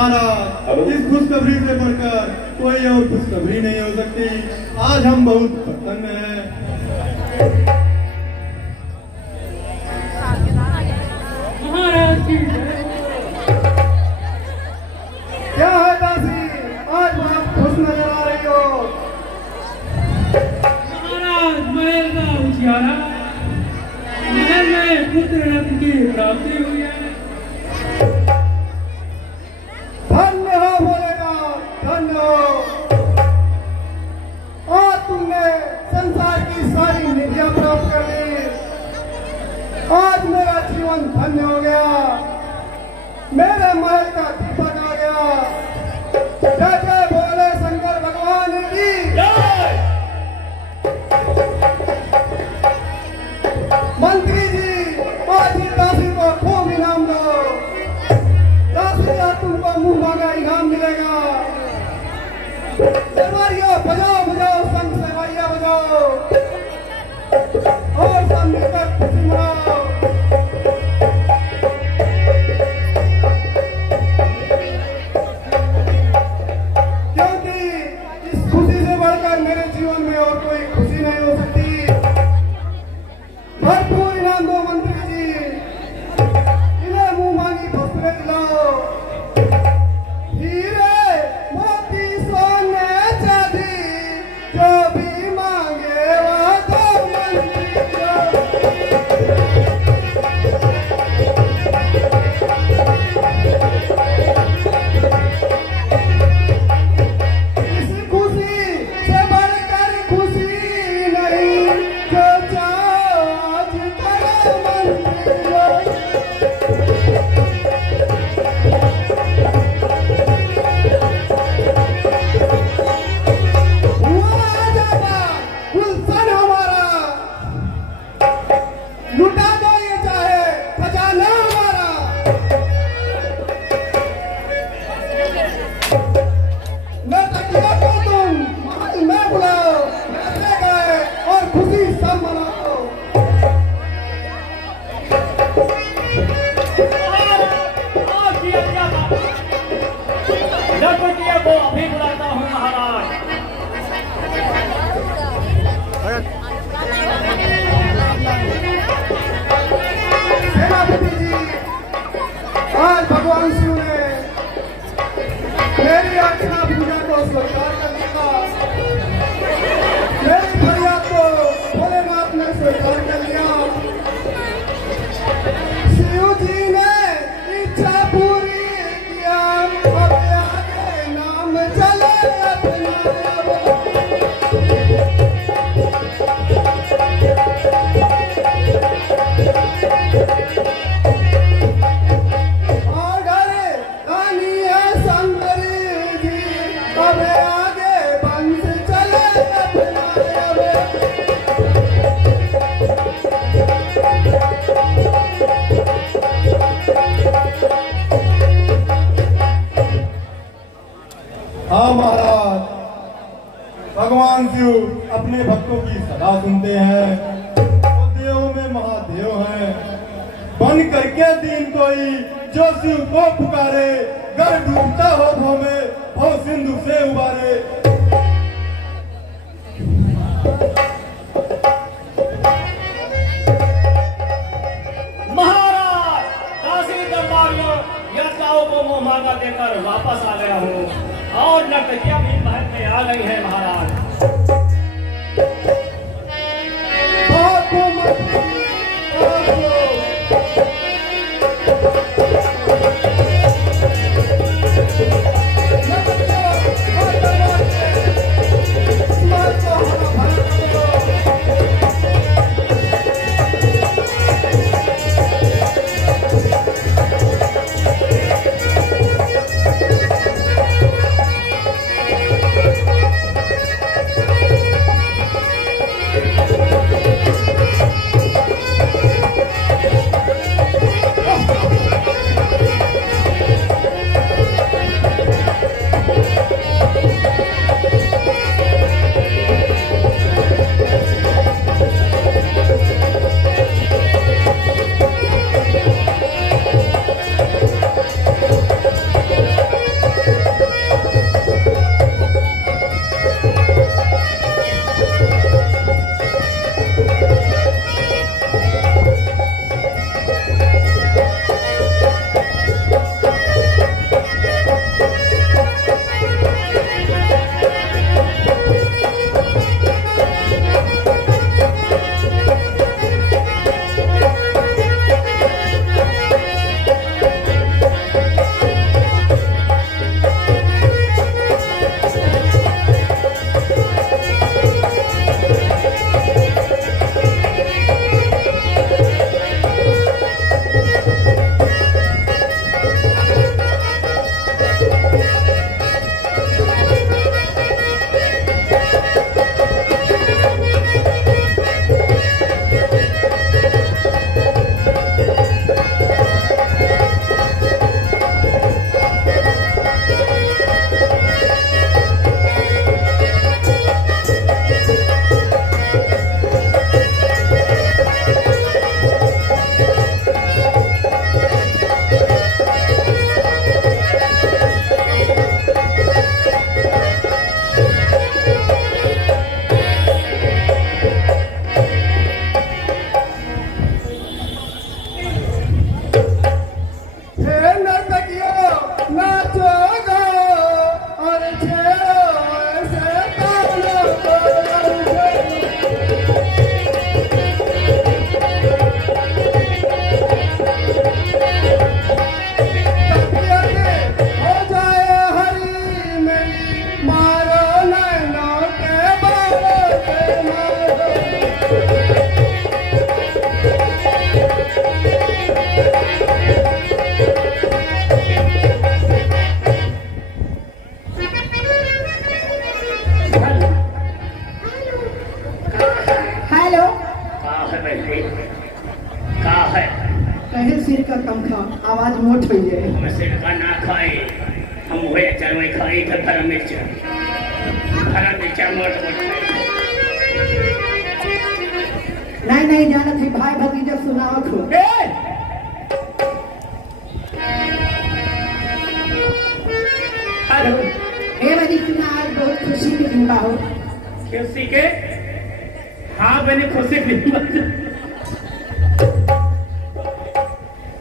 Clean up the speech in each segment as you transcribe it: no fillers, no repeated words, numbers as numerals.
महाराज, इस खुशखबरी से बढ़कर कोई और खुशखबरी नहीं हो सकती। आज हम बहुत प्रसन्न हैं। महाराज की क्या है दासी, आज बहुत खुश नजर आ रही हो। महाराज, महल का उजियारा, महल में पुत्र रत्न की प्राप्ति हुई है। धन्य हो भोलेनाथ, धन्य हो। आज तुमने संसार की सारी निधियां प्राप्त कर ली। आज मेरा जीवन धन्य हो गया, मेरे महल का दीपक आ गया। जय जय भोले शंकर भगवान की जय। मंत्री जी, आज ही दासी को खूब इनाम दो। दासी का तुमको मुंह मांगा इनाम मिलेगा। सेवाइया बजाओ बजाओ, संग सेवाइया बजाओ और सब मिलकर खुशी मनाओ। क्योंकि इस खुशी से बढ़कर मेरे जीवन में और कोई खुशी नहीं हो सकती। भरपूर इनाम दो मंत्री जी, इन्हें मुंह मांगी भस्म दिलाओ। हीरे मोती सोने चांदी जो भी मांगे वह दो मंत्री को। इस खुशी से बढ़कर खुशी नहीं, जो चाहो आज करो मंत्री को। गुलशन हमारा लुटा दो, ये चाहे खजाना हमारा। मैं तकिया को तुम महल में बुलाओ, पैसे गए और खुशी सब मनाओ। लखपतिया को अभी बुलाता हूँ महाराज। सेनापति जी, आज भगवान शिव ने मेरी अर्चना पूजा को स्वीकार कर दिया। मेरी फरियाद को भोलेनाथ ने स्वीकार कर लिया। शिव जी ने इच्छा पूरी किया, अब आगे नाम चले अपना। हाँ महाराज, भगवान शिव अपने भक्तों की सदा सुनते हैं। वो देवों में महादेव हैं। बन करके दीन कोई जो शिव को पुकारे, घर डूबता हो भव में भव सिंधु से उबारे। महाराज, दासी दरबारियों यात्राओं को मुंह मांगा देकर वापस आ गया हूँ और नर्तकियां भी महल में आ गई है महाराज। सिरका कम खा आवाज मोट हो जाए। हम सिरका ना खाए, हम वही अचार में खाए तो हरा मिर्चा मोट मोट खाए। नहीं जाना थी भाई भतीजा सुनाओ खो। हेलो ए बड़ी सुना आज बहुत खुशी के दिन बा हो। खुशी के? हाँ बनी खुशी के दिन बा।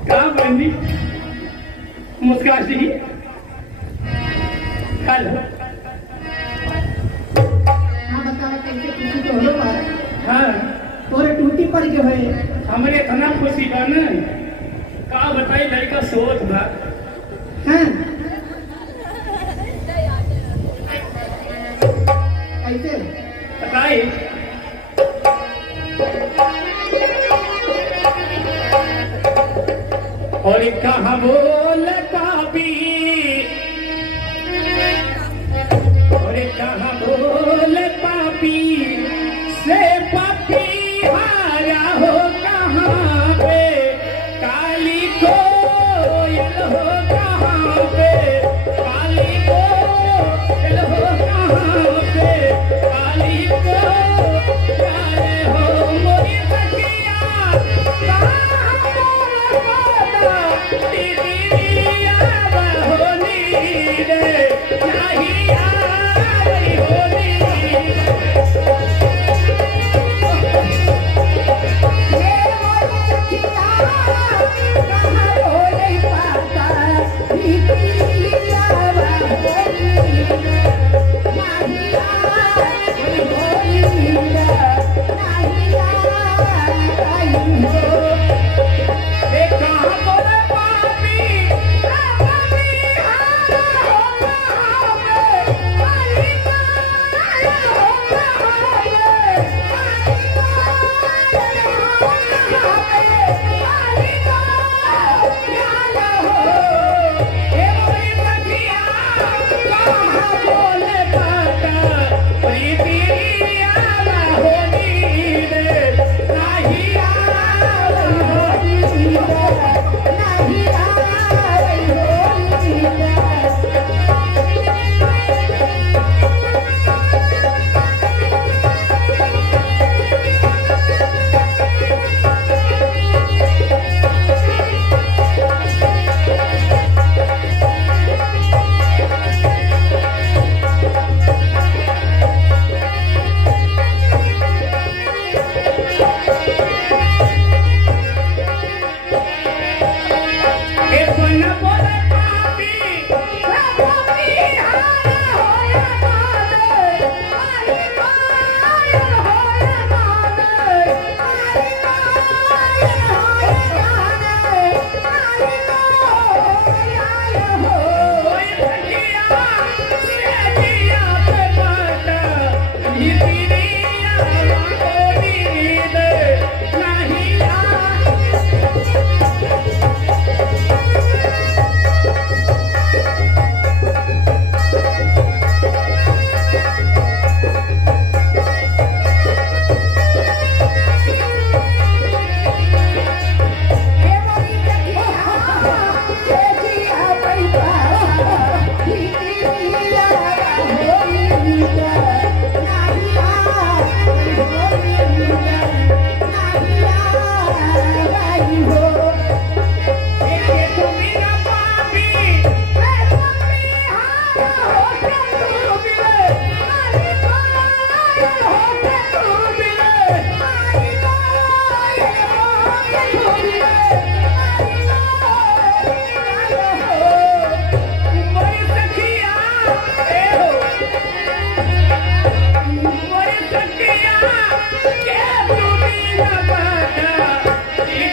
क्या बनी मुस्कान सी? हेलो हाँ बताओ कैसे खुशी तो हो बा? हाँ तोरे टूटी पड़ के होए। हमारे इतना खुशी बा ना, का बताई लड़का सोच बा। हाँ कैसे बताई और कहाँ बोल पापी, और कहाँ बोल पापी से पापी हारा हो कहाँ पे, काली कोयल हो कहाँ पे, काली कोयल हो कहाँ पे, काली कोयल हो मोरी सखिया कहाँ बोल दीदिया होली रे नहीं आई होली।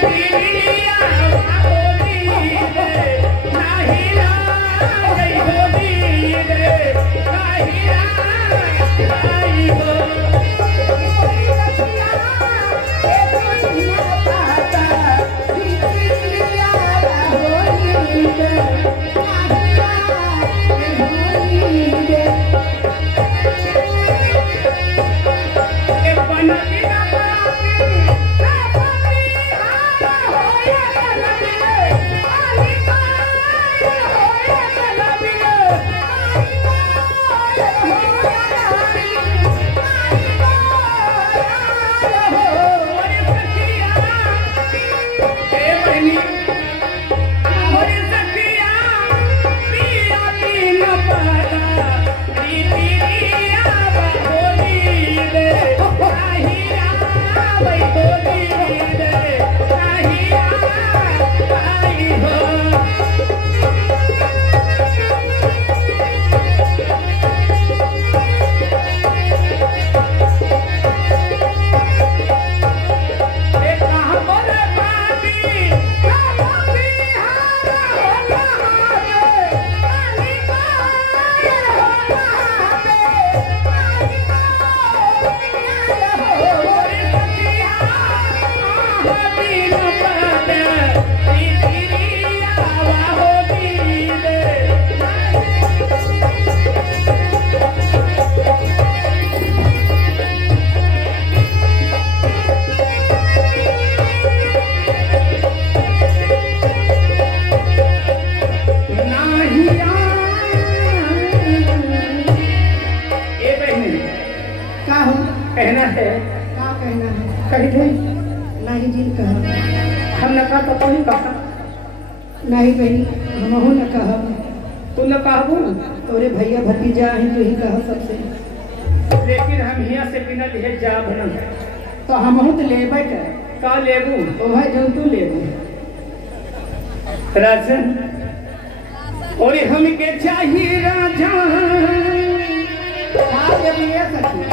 Yeah. कहा हम न कहा तो कोई कहा नहीं बहनी हमहू न कहा तू न कहबू तोरे भैया भतीजा ही तो ही कहा सबसे लेकिन हम यहाँ से बिना लिए जा बन तो हमहू तो लेबे कर का लेबू तो भाई जो तू लेबू राजन और हमके चाहिए राजा हाँ जब ये सखी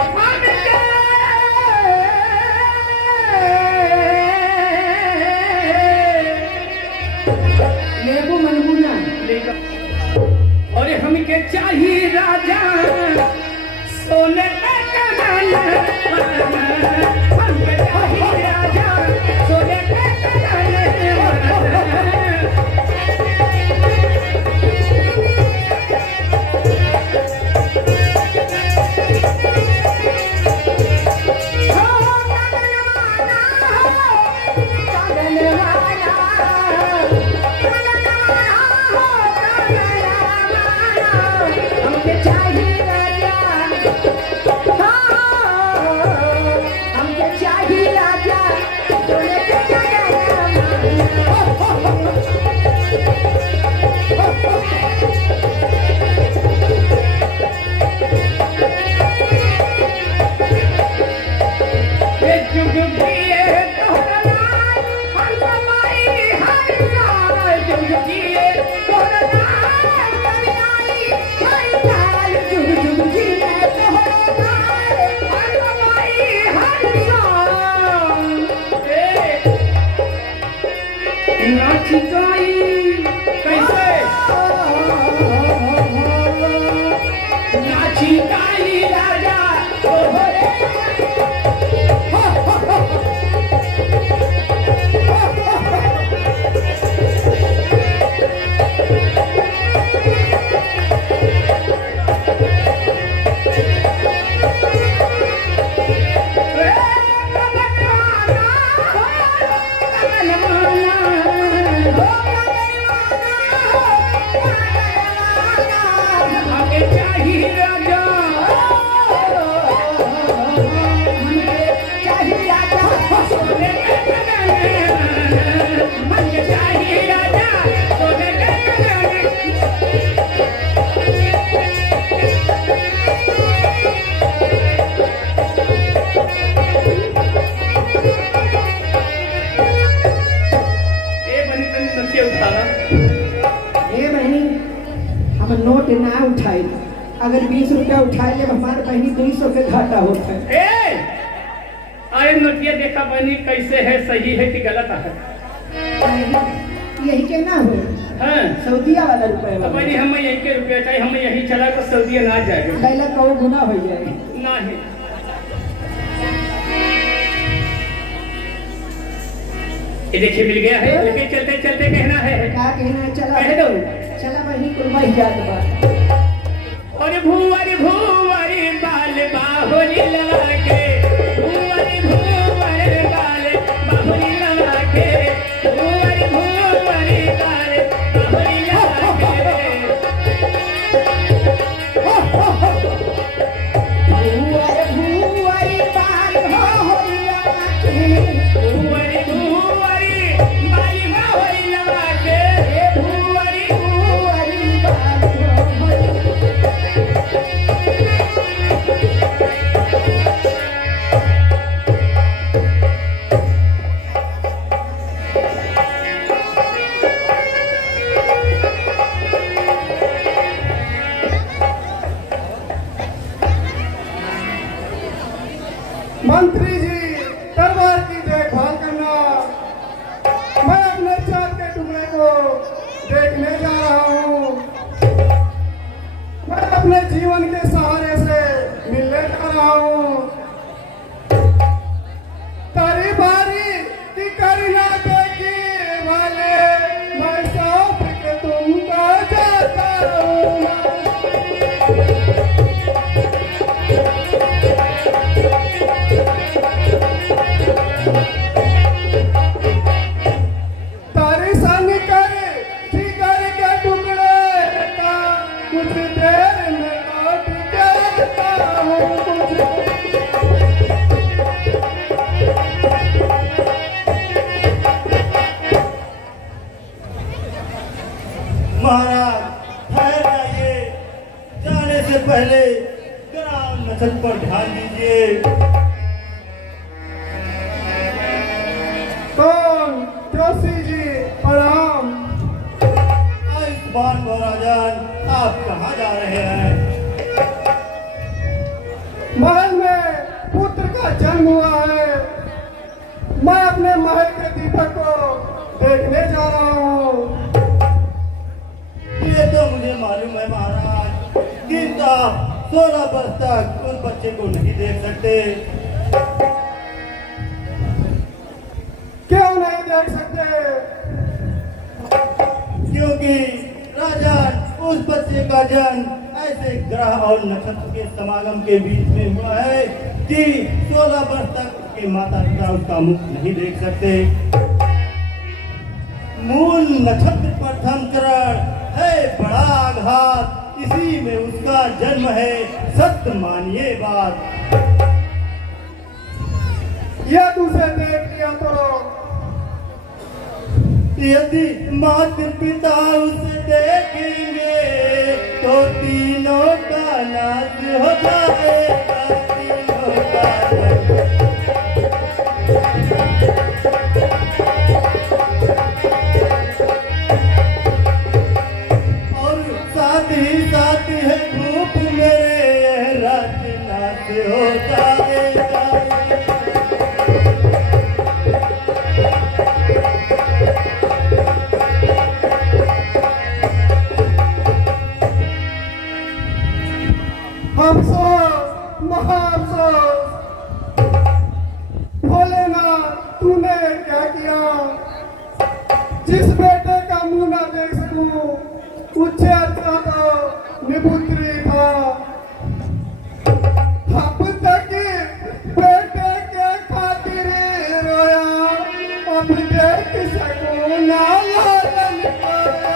लेबू मनबू ना और हमके चाहिए राजा सोने का कमाना हमके चाहिए राजा सोने का कमाना नोट ना उठाई अगर 20 रुपया उठाई ले हमारे बहनी 200 के घाटा होता है। अरे नोटिया देखा बहनी कैसे है सही है कि गलत है यही के ना हो हाँ सऊदिया वाला रुपया वाला बहनी हमें यही के रुपया चाहिए हमें यही चला तो सऊदिया ना जाएगा पहला कौ गुना हो जाए ना है ये देखिए मिल गया है लेकिन चलते चलते कहना है क्या कहना है चला कह दो चला बहनी कुर्बाई जात बा और भूवर भूवर बाल बाहुरी लगा के भूवर भूवर बाल बाहुरी लगा के भूवर भूवर बाल बाहुरी लगा के भूवर भूवर बाल बाहुरी लगा के भूवर भूवर बाल बाहुरी लगा के भूवर भूवर बाल बाहुरी पहले ग्राम नक्षत्र पर ध्यान दीजिए। कौन? जोशी जी प्रणाम। आयुष्मान गौराजन, आप कहाँ जा रहे हैं? महल में पुत्र का जन्म हुआ है, मैं अपने महल के दीपक को देखने जा रहा हूँ। ये तो मुझे मालूम है महाराज, किंतु आप 16 वर्ष तक उस बच्चे को नहीं देख सकते। क्यों नहीं देख सकते? क्योंकि राजा उस बच्चे का जन्म ऐसे ग्रह और नक्षत्र के समागम के बीच में हुआ है कि 16 वर्ष तक उसके माता पिता उसका मुख नहीं देख सकते। मूल नक्षत्र प्रथम चरण है बड़ा आघात, इसी में उसका जन्म है, सत्य मानिए बात। यह तुझे देख लिया तो यदि माता पिता उसे देखेंगे तो तीनों का नाश हो जाएगा, तीनों का और साथ ही साथ है धूप मेरे रात नाश हो जाएगा। अफसोस, महाअफसोस। भोलेनाथ, तूने क्या किया? जिस बेटे का मुंह ना देख सकूं, उच्च अर्था तो निपुत्री था। अब तक बेटे के खातिर रोया, अब देख सकूं ना लालन पाया।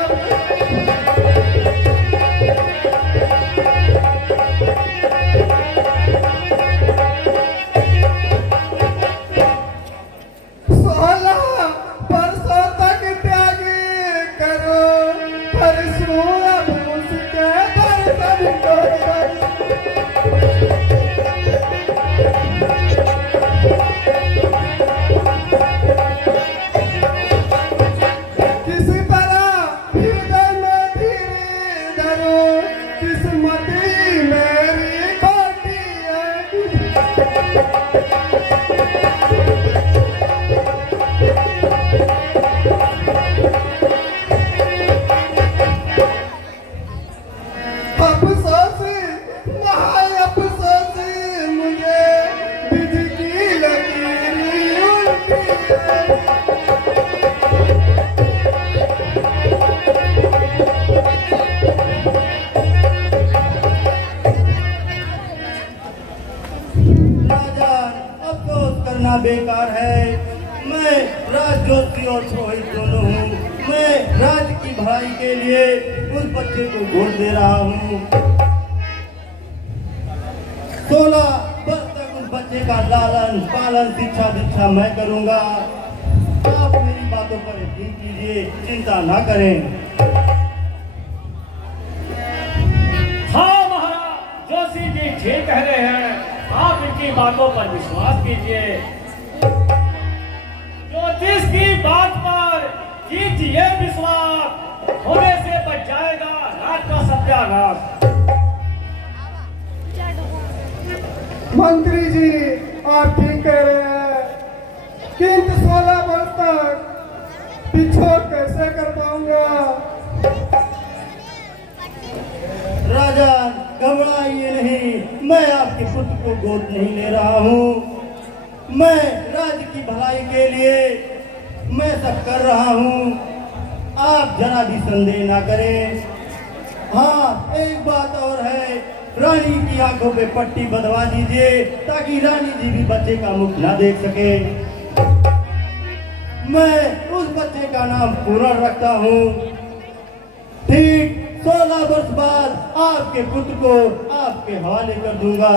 बेकार है। मैं राजज्योति और पुरोहित दोनों हूँ। मैं राज्य की भलाई के लिए उस बच्चे को वोट दे रहा हूँ। 16 वर्ष तक उस बच्चे का लालन पालन शिक्षा दीक्षा मैं करूँगा। आप मेरी बातों पर यकीन कीजिए, चिंता ना करें। हाँ महाराज, जोशी जी ठीक कह रहे हैं, आप इनकी बातों पर विश्वास कीजिए। ज्योतिष की बात पर कीजिए विश्वास, होने से बच जाएगा राज का सत्यानाश। मंत्री जी, आप ठीक कह रहे हैं, किंतु 16 वर्ष तक पिछोड़ कैसे कर पाऊंगा? राजा घबराइए नहीं, मैं आपके पुत्र को गोद नहीं ले रहा हूँ। मैं राज्य की भलाई के लिए मैं सब कर रहा हूँ। आप जरा भी संदेह ना करें। हाँ, एक बात और है, रानी की आंखों पे पट्टी बंधवा दीजिए ताकि रानी जी भी बच्चे का मुख ना देख सके। मैं उस बच्चे का नाम पूर्ण रखता हूँ। ठीक 16 वर्ष बाद आपके पुत्र को आपके हवाले कर दूंगा।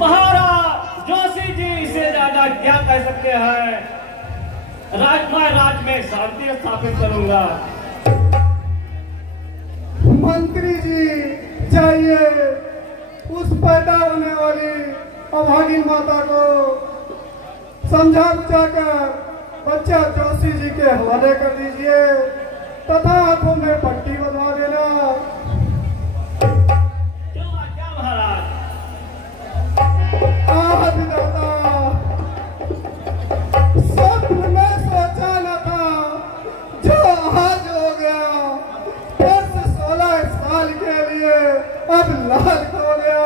महाराज, जोशी जी इससे ज्यादा क्या कह सकते हैं? राज्य में शांति स्थापित करूंगा। चाहिए उस पैदा होने वाली अभागिन माता को समझा बुझाकर बच्चा जोशी जी के हवाले कर दीजिए तथा आंखों में पट्टी बंधवा देना। क्या महाराज? विधाता, स्वप्न में सोचा न था जो आज हो गया। 16 साल के लिए अब लाल हो गया।